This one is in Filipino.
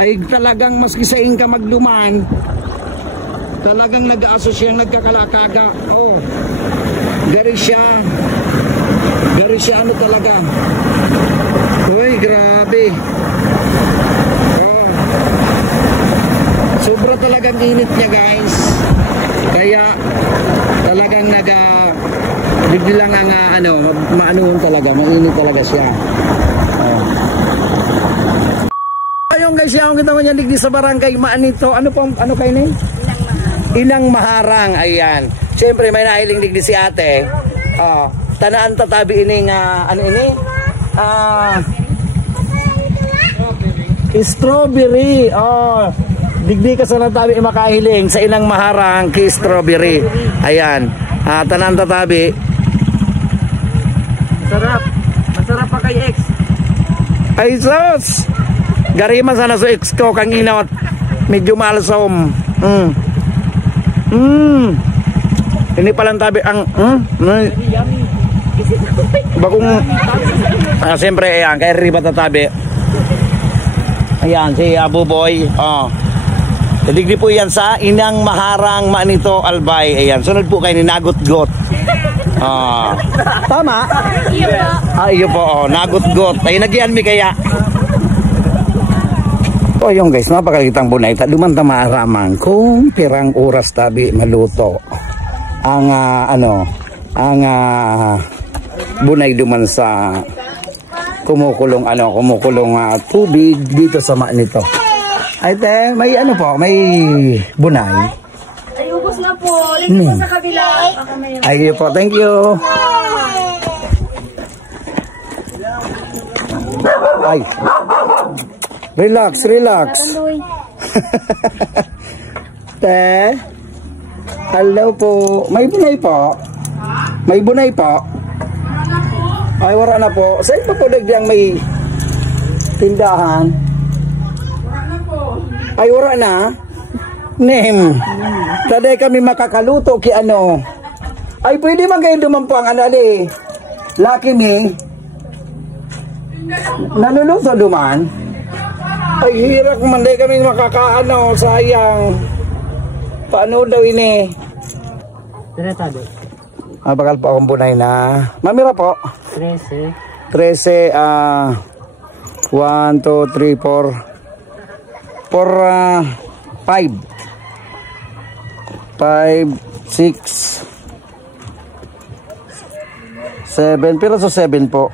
ay talagang maski sa inka magduman, talagang nag-aaso siyang nagkakalakaga. Oh, gari siya ano talaga. Uy, grabe. Oh, sobra talagang init niya, guys. Kaya talagang biglang ang maanoon talaga, mainit talaga siya. Oh. Ayun guys, yung kita mo niyan digdi sa barangay Maanito. Ano kayo ni? Ilang Maharang. Ayan. Siyempre may nahiling digdi si ate. Tanaan tatabi ini nga strawberry. Digdi ka sa natabi makahiling sa Ilang Maharang ki strawberry. Ayan. Tanaan tatabi. Masarap pa kay ex. Ay sus. Gariman sana sa ex ko kang inawat medyo malsom. Ini palang tabi ang bagong siyempre ayan kay riba tatabi. Ayan si Abu Boy. Digdi po yan sa Inang Maharang Maanito Albay. Ayan sunod po kay ni Nagot-got. Tama? Iyo po. Nagot-got. Ay nagyan mi kaya. Yung guys, napakalitang bunay. Dumanta maaramang kung pirang oras tabi maluto ang bunay duman sa kumukulong tubig dito sa Maanito. Ay te, may may bunay. Ay ubos na po. Lagi po sa kabila. Ay po, thank you. Ay. Relax. Te. Hello po. May bunay po. Ay, wala na po. Saan pa po dagdang may tindahan? Ay, wala na. Name. Taday kami makakaluto ki Ay, pwede man kayo dumampo ang Lucky me. Nanuluto duman. Ay, hirap man day kami sayang. Paano daw ini? Tinatado. Bakal po akong bunay na. Mamira po. 13. 13, 1, 2, 3, 4, 5, 6, 7, pero sa 7 po.